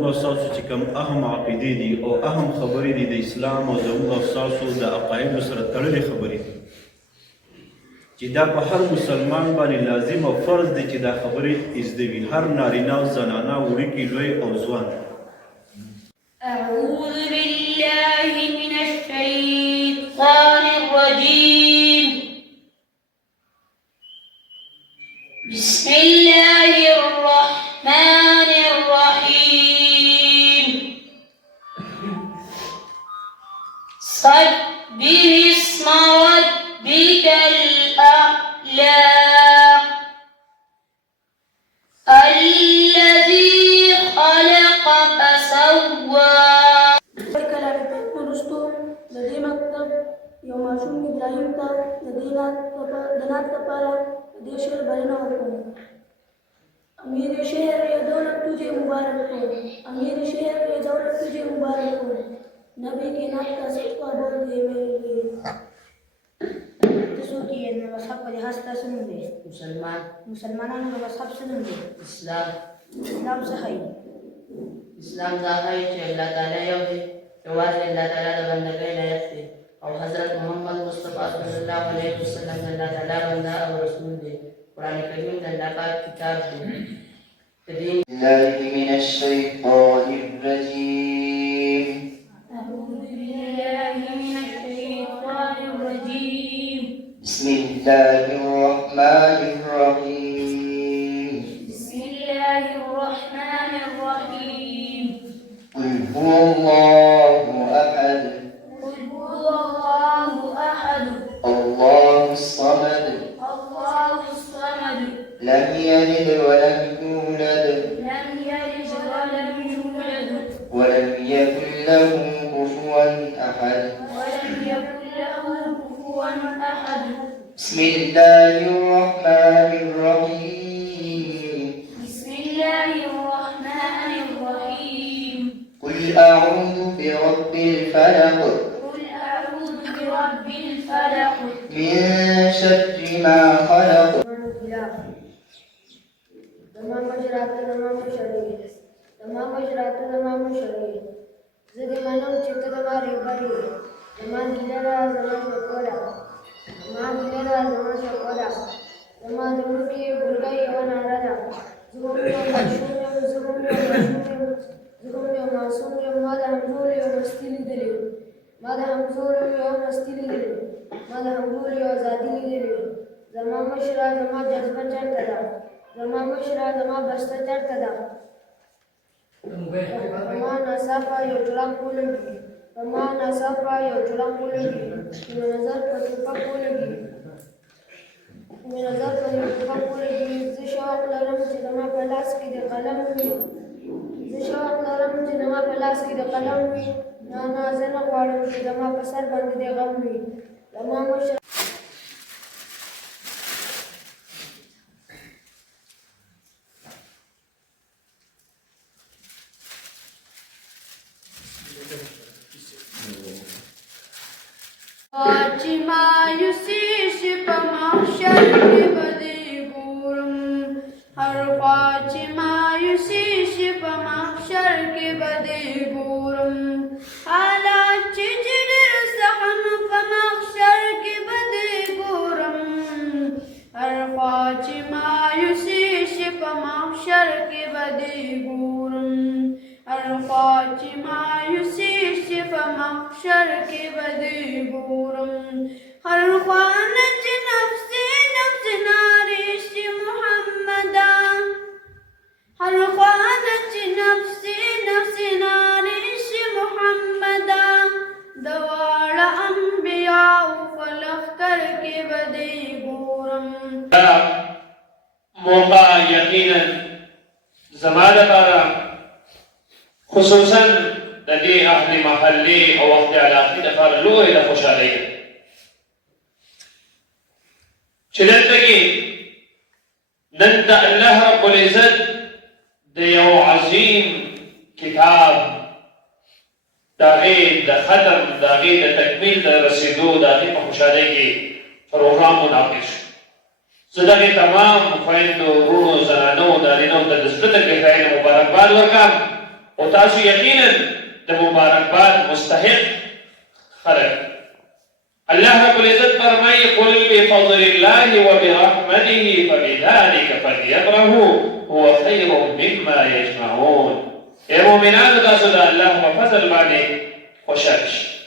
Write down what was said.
زموږ او ستاسو چې کوم اهم عقیدې دي او اهم خبرې دي د اسلام او زموږ او ستاسو د عقایدو سره تړلې خبرې دي چې دا په هر مسلمان باندې لازم او فرض دی چې دا خبرې زده وي، هر نارینه او زنانه، وړوکی، لوی او ځوان. أعوذ بالله من الشيطان الرجيم. بسم الله الرحمن الرحيم. سبح اسم ربك الأعلى الذي خلق فسوى. د دې مکتب یو ماشوم ابراهیم ته د دې نعت لپاره د دې شعر بیان وکړ. امیر شهر یہ دولت تجھے مبارک ہو، امیر شہر یہ دولت تجھے مبارک ہو، نبی کی نعت کا صدقہ بول دے میرے لیے. تاسو کې د مذهب په لحاظ تاسو نوم دی؟ مسلمانانو د مذهب څه نوم دی؟ اسلام. اسلام څه ښایي؟ اسلام دا ښایي چې الله تعالی یو دی، یوازې الله تعالی د بندګۍ لایق دی، او حضرت محمد مصطفی صلی الله علیه وسلم د الله تعالی بنده او رسول دی. قرآن کریم د الله پاک کتاب دی. بالله من الشيطان الرجيم. أعوذ بالله من الشيطان الرجيم. بسم الله الرحمن الرحيم. بسم الله الرحمن الرحيم. قل هو الله أحد قل هو الله أحد الله الصمد الله الصمد لم يلد ولم يولد لم يلد ولم يولد ولم يكن له كفوا أحد. ولم يكن له كفوا أحد. بسم الله الرحمن الرحيم. بسم الله الرحمن الرحيم. قل أعوذ برب الفلق قل أعوذ برب الفلق من شر ما خلق. تمام مجرات تمام شرعي تمام مجرات تمام شرعي زدي منم چې ته د ماري بری زمان ګیلرا زمان شکورا زمان ګیلرا زمان شکورا زمان دمکي ګلګي او ناردا زغم یو معصوم یو ما د همزور یو مستی لیدلی ما د همزور یو مستی لیدلی ما د همزور یو ازادي لیدلی زما مشره زما جذبه چرته ده زما مشره زما بسته چرته ده زما ناڅاپه یو ټولاک ولګي زما ناڅاپه یو ټولاک ولګي مې نظر په ټوپک ولګي مې نظر په یو ټوپک ولګي زه شوق لرم چې زما په لاس کې د قلم وي زه شوق لرم چې زما په لاس کې د قلم وي نه زه نه غواړم چې زما په سر باندې د غم وي زما مشره چې مایوسي شي په محشر کې به دې ګورم هر خوا چې مایوسي شي په محشر کې به دې ګورم حالات چې ډېر زخم په محشر کې به دې ګورم هر خوا چې مایوسي شي په محشر کې به دې ګورم هر خوا چې مایوسي شي په محشر کې به دې ګورم هر خوا نه چې نفسي نفسي نارې شي محمده هر خوا نه چې نفسي نفسي نارې شي محمده د واړه انبیاو په لښکر کې به دې ګورم. دا موقع یقینا زما لپاره خصوصا د دې اهل محلې او وخت علاقې لپاره لویه د خوشحالۍ ده چې دلته کې نن د الله رب العزت د یو عظیم کتاب د هغې د ختم د هغې د تکمیل د رسېدو د هغې په خوشحالۍ کې پروګرام منعقد شو. زه دغې تمام خویندو وروڼو زنانو نارینهو ته د زړه د ګټاینې مبارکباد ورکړم او تاسو یقینا د مبارکباد مستحق خلق. الله رب العزت فرمایي قل بفضل الله وبرحمته فبذلك فليفرحوا هو خير مما يجمعون. اے مومنانو تاسو د الله په فضل باندې خوشحال شئ.